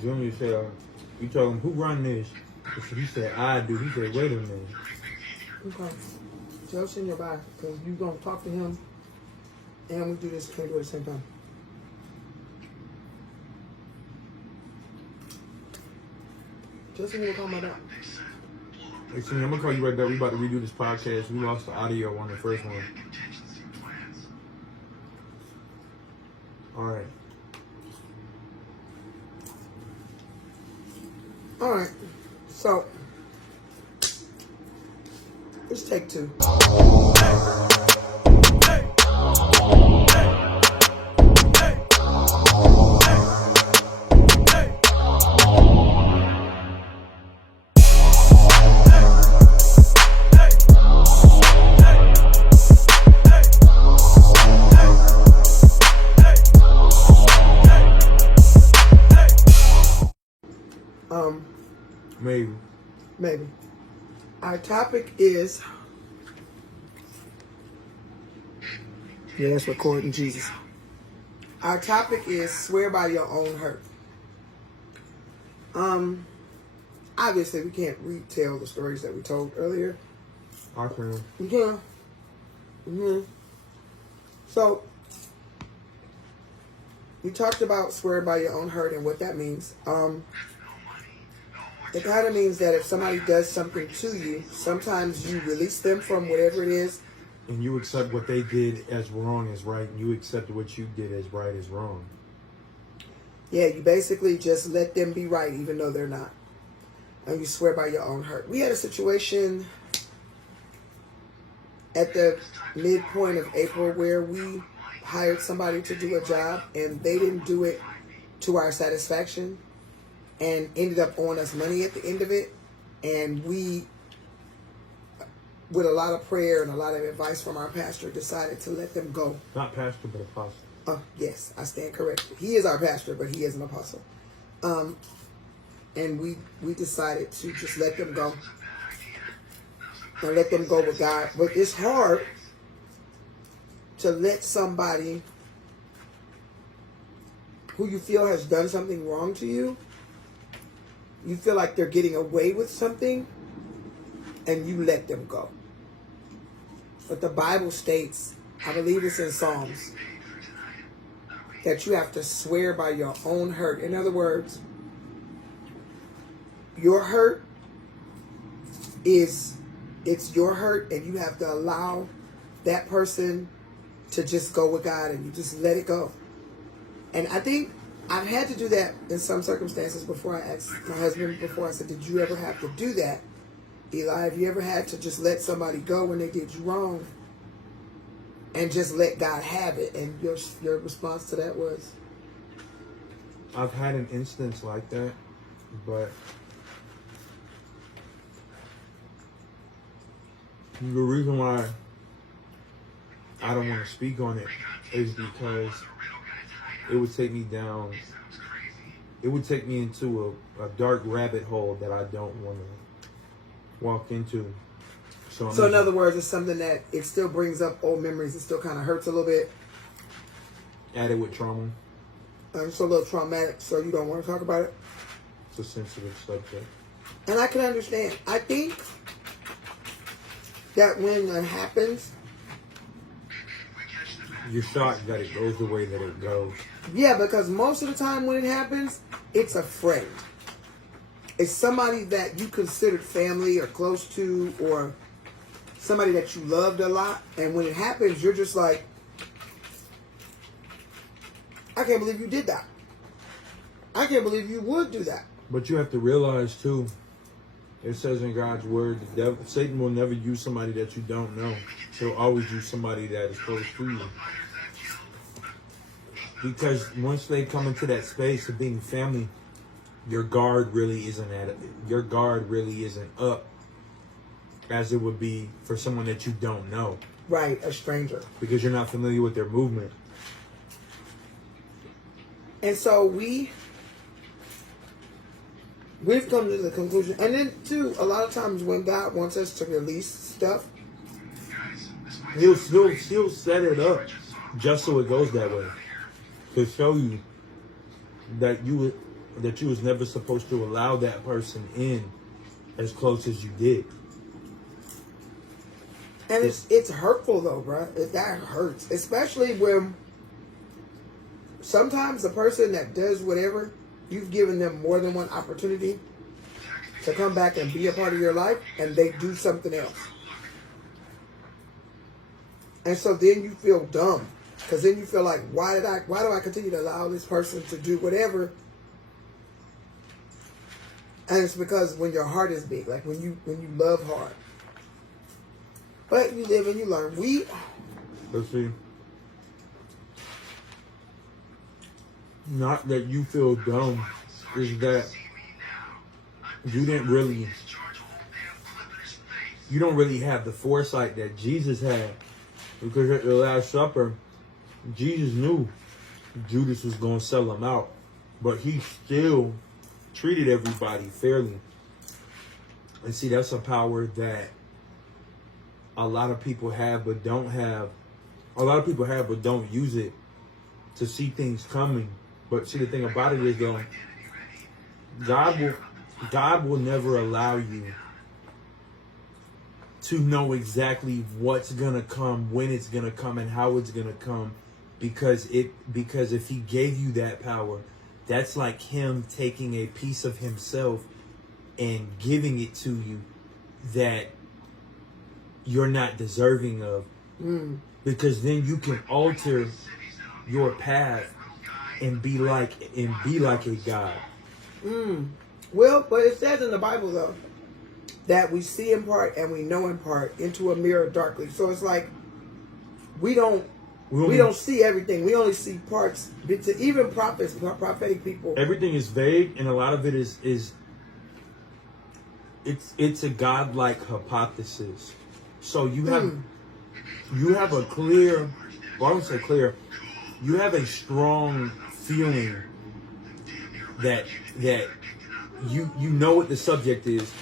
Junior said, you told him, who run this? He said, I do. He said, wait a minute. Okay. Tell Senior bye, because you're going to talk to him, and we do this, can't do it at the same time. Tell Senior we'll call my dad. Hey, Senior, I'm going to call you right back. We about to redo this podcast. We lost the audio on the first one. All right. All right. So, let's take two. Maybe. Our topic is, yeah, that's recording Jesus. Our topic is swear by your own hurt. Obviously we can't retell the stories that we told earlier. I can. You can. Mm-hmm. So we talked about swear by your own hurt and what that means. It kind of means that if somebody does something to you, sometimes you release them from whatever it is. And you accept what they did as wrong as right, and you accept what you did as right as wrong. Yeah, you basically just let them be right even though they're not. And you swear by your own hurt. We had a situation at the midpoint of April where we hired somebody to do a job and they didn't do it to our satisfaction and ended up owing us money at the end of it. And we, with a lot of prayer and a lot of advice from our pastor, decided to let them go. Not pastor, but apostle. Yes, I stand corrected. He is our pastor, but he is an apostle. And we decided to just let them go. And let them go with God. But it's hard to let somebody who you feel has done something wrong to you, you feel like they're getting away with something, and you let them go. But the Bible states, I believe it's in Psalms, that you have to swear by your own hurt. In other words, your hurt it's your hurt, and you have to allow that person to just go with God, and you just let it go. And I think I've had to do that in some circumstances before. I asked my husband before, I said, did you ever have to do that? Eli, have you ever had to just let somebody go when they did you wrong and just let God have it? And your response to that was? I've had an instance like that, but the reason why I don't want to speak on it is because it would take me down. It would take me into a dark rabbit hole that I don't want to walk into. So in other words, it's something that it still brings up old memories. It still kind of hurts a little bit. Added with trauma. It's a little traumatic, so you don't want to talk about it. It's a sensitive subject. And I can understand. I think that when that happens, you're shocked that it goes the way that it goes. Yeah, because most of the time when it happens, it's a friend. It's somebody that you considered family or close to, or somebody that you loved a lot. And when it happens, you're just like, I can't believe you did that. I can't believe you would do that. But you have to realize, too, it says in God's word, Satan will never use somebody that you don't know. He'll always use somebody that is close to you. Because once they come into that space of being family, your guard really isn't up as it would be for someone that you don't know. Right, a stranger. Because you're not familiar with their movement. And so we've come to the conclusion, and then too, a lot of times when God wants us to release stuff, He'll set it up just so it goes that way, to show you that you that you was never supposed to allow that person in as close as you did. And it's hurtful though, bro. That hurts, especially when sometimes the person that does whatever, you've given them more than one opportunity to come back and be a part of your life, and they do something else. And so then you feel dumb, because then you feel like, why do I continue to allow this person to do whatever? And it's because when your heart is big, like when you love hard. But you live and you learn. Let's see. Not that you feel dumb, is that you don't really have the foresight that Jesus had. Because at the Last Supper, Jesus knew Judas was going to sell him out. But he still treated everybody fairly. And see, that's a power that a lot of people have but don't have. A lot of people have but don't use it to see things coming. But see, the thing about it is, though, God will never allow you to know exactly what's gonna come, when it's gonna come, and how it's gonna come, because if he gave you that power, that's like him taking a piece of himself and giving it to you that you're not deserving of. Because then you can alter your path and be like a God. Well, but it says in the Bible though that we see in part and we know in part, into a mirror darkly. So it's like we don't see everything. We only see parts. Even prophets, prophetic people. Everything is vague, and a lot of it is it's a godlike hypothesis. So you have a clear, well, I don't say clear, you have a strong feeling that you know what the subject is,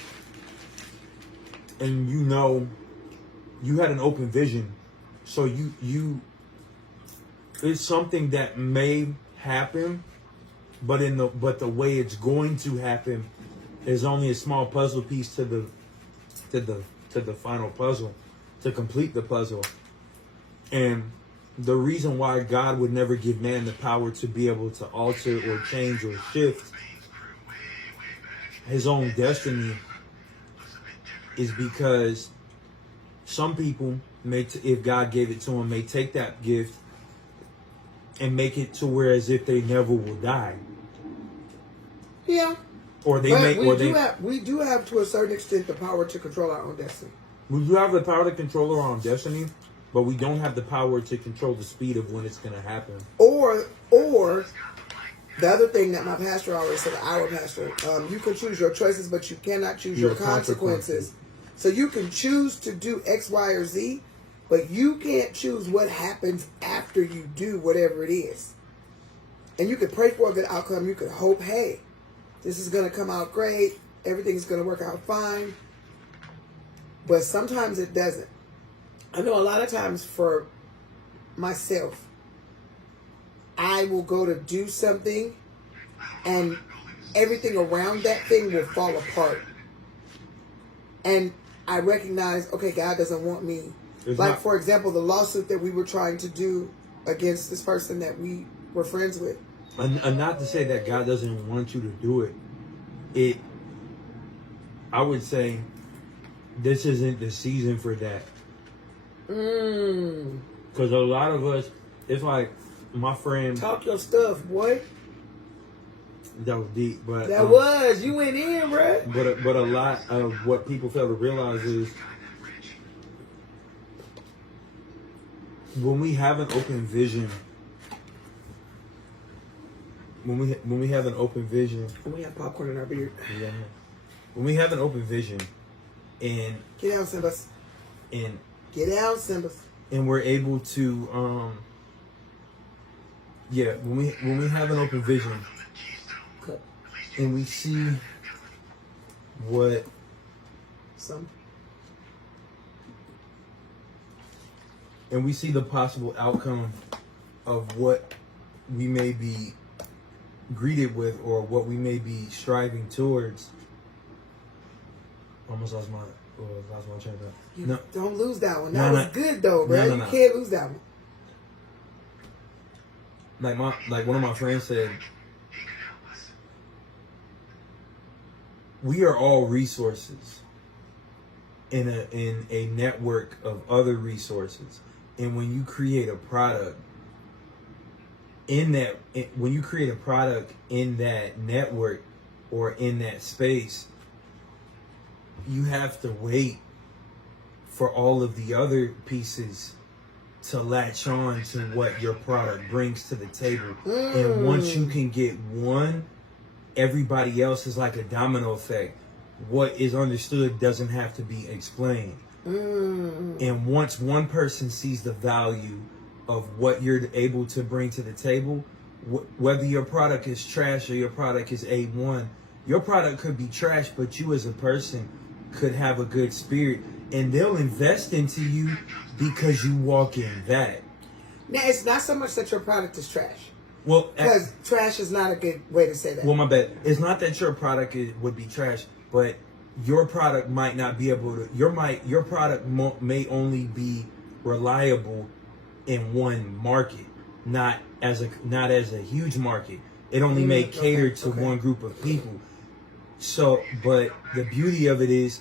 and you know you had an open vision, so you it's something that may happen, but the way it's going to happen is only a small puzzle piece to the final puzzle, to complete the puzzle. And the reason why God would never give man the power to be able to alter or change or shift his own destiny is because some people if God gave it to them, may take that gift and make it to where as if they never will die. Yeah. Or they we do have to a certain extent the power to control our own destiny. We do have the power to control our own destiny, but we don't have the power to control the speed of when it's going to happen. Or the other thing that my pastor always said, our pastor, you can choose your choices, but you cannot choose your consequences. So you can choose to do X, Y, or Z, but you can't choose what happens after you do whatever it is. And you could pray for a good outcome. You could hope, hey, this is going to come out great. Everything's going to work out fine. But sometimes it doesn't. I know a lot of times for myself, I will go to do something and everything around that thing will fall apart. And I recognize, okay, God doesn't want me. For example, the lawsuit that we were trying to do against this person that we were friends with. And not to say that God doesn't want you to do it. I would say this isn't the season for that. Because a lot of us, it's like my friend. Talk your stuff, boy. That was deep, but you went in, bro. But a lot of what people fail to realize is when we have an open vision. When we have an open vision. When we have popcorn in our beard. Yeah. When we have an open vision, and get out, Simbas. And get out, Simbas. And we're able to when we have an open vision, and we see and we see the possible outcome of what we may be greeted with, or what we may be striving towards. Almost lost my train of thought. No, don't lose that one. That was good though, bro. You can't lose that one. Like one of my friends said, we are all resources in a network of other resources. And when you create a product in that network or in that space, you have to wait for all of the other pieces to latch on to what your product brings to the table. And once you can get one, everybody else is like a domino effect. What is understood doesn't have to be explained. And once one person sees the value of what you're able to bring to the table, whether your product is trash or your product is A1, your product could be trash, but you as a person could have a good spirit, and they'll invest into you because you walk in that. Now, it's not so much that your product is trash. Well, because trash is not a good way to say that. Well, my bad. It's not that your product would be trash, but your product might not be able to. Your product may only be reliable in one market, not as a huge market. It only may cater to one group of people. So, but the beauty of it is,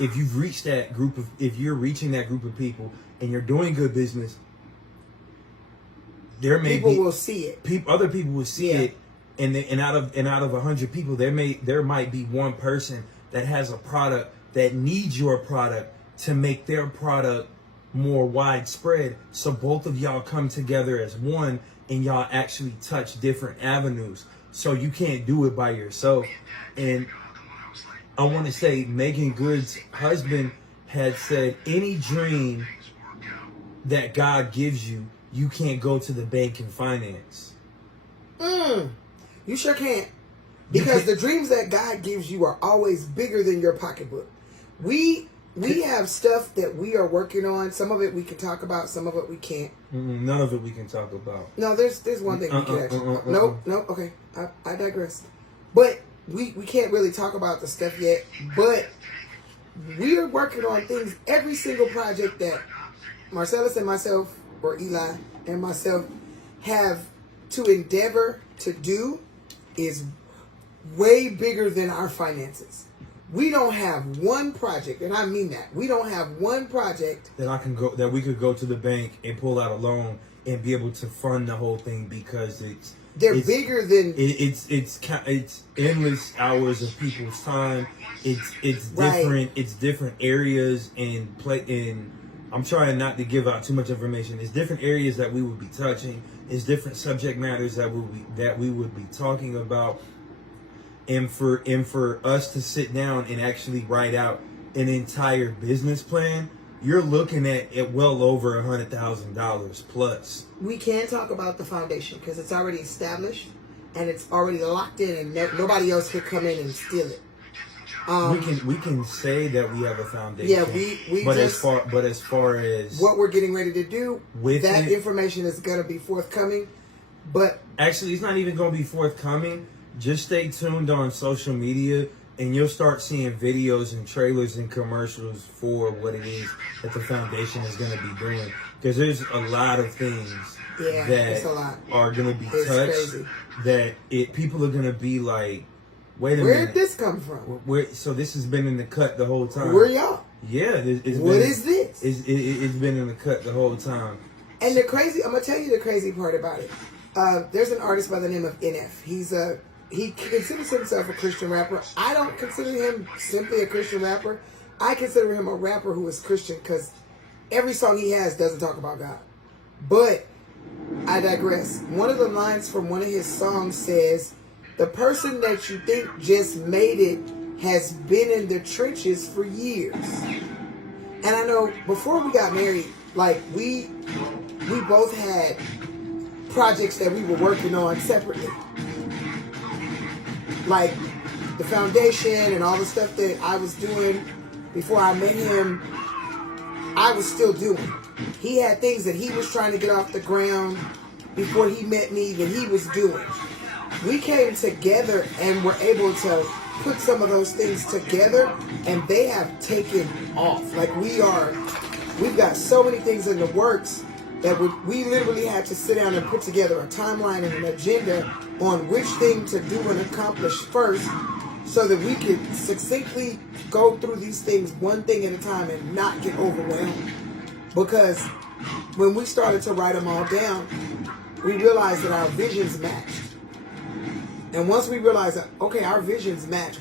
if you're reaching that group of people and you're doing good business, people will see it. Other people will see it, and out of 100 people, there might be one person that has a product that needs your product to make their product more widespread. So both of y'all come together as one, and y'all actually touch different avenues. So you can't do it by yourself. And I want to say Megan Good's husband had said, any dream that God gives you, you can't go to the bank and finance. You sure can't. Because the dreams that God gives you are always bigger than your pocketbook. We have stuff that we are working on. Some of it we can talk about. Some of it we can't. None of it we can talk about. No, there's one thing we can actually. Nope. Okay, I digress. But we can't really talk about the stuff yet. But we are working on things. Every single project that Marcellus and myself, or Eli and myself, have to endeavor to do is way bigger than our finances. We don't have one project, and I mean that. We don't have one project that we could go to the bank and pull out a loan and be able to fund the whole thing, because it's bigger than it's endless hours of people's time. It's different. Right. It's different areas and I'm trying not to give out too much information. It's different areas that we would be touching. It's different subject matters that we would be talking about. And for us to sit down and actually write out an entire business plan, you're looking at well over $100,000 plus. We can talk about the foundation because it's already established and it's already locked in, and nobody else could come in and steal it. We can say that we have a foundation. Yeah, we as far as what we're getting ready to do, that information is going to be forthcoming. But actually, it's not even going to be forthcoming. Just stay tuned on social media, and you'll start seeing videos and trailers and commercials for what it is that the foundation is going to be doing. Because there's a lot of things that are going to be touched. Crazy. That people are going to be like, wait a minute. Where did this come from? So this has been in the cut the whole time. Where y'all? Yeah. What is this? It's been in the cut the whole time. And I'm going to tell you the crazy part about it. There's an artist by the name of NF. He considers himself a Christian rapper. I don't consider him simply a Christian rapper. I consider him a rapper who is Christian because every song he has doesn't talk about God. But I digress. One of the lines from one of his songs says, "The person that you think just made it has been in the trenches for years." And I know before we got married, like we both had projects that we were working on separately. Like the foundation and all the stuff that I was doing before I met him, I was still doing. He had things that he was trying to get off the ground before he met me that he was doing. we came together and were able to put some of those things together, and they have taken off. Like we've got so many things in the works that we literally had to sit down and put together a timeline and an agenda on which thing to do and accomplish first, so that we could succinctly go through these things one thing at a time and not get overwhelmed. Because when we started to write them all down, we realized that our visions matched. And once we realized that, okay, our visions match,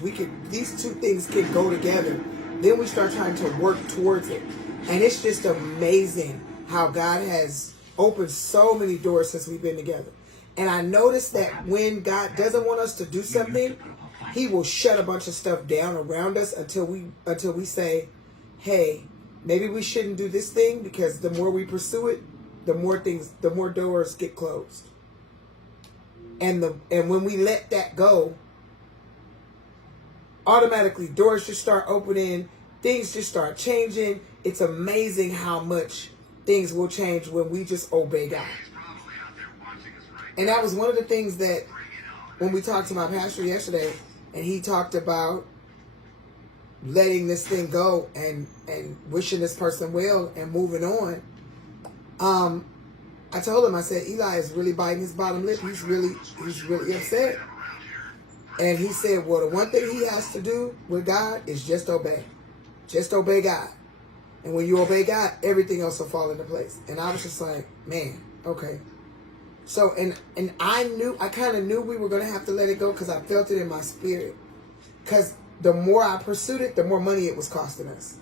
these two things can go together, then we start trying to work towards it. And it's just amazing how God has opened so many doors since we've been together. And I noticed that when God doesn't want us to do something, He will shut a bunch of stuff down around us until we say, hey, maybe we shouldn't do this thing, because the more we pursue it, the more doors get closed. And when we let that go, automatically doors just start opening, things just start changing. It's amazing how much things will change when we just obey God. And that was one of the things that when we talked to my pastor yesterday, and he talked about letting this thing go and wishing this person well and moving on. I told him, I said, Eli is really biting his bottom lip. He's really upset. And he said, well, the one thing he has to do with God is just obey. Just obey God. And when you obey God, everything else will fall into place. And I was just like, man, okay. So, and I kind of knew we were going to have to let it go, because I felt it in my spirit. Because the more I pursued it, the more money it was costing us.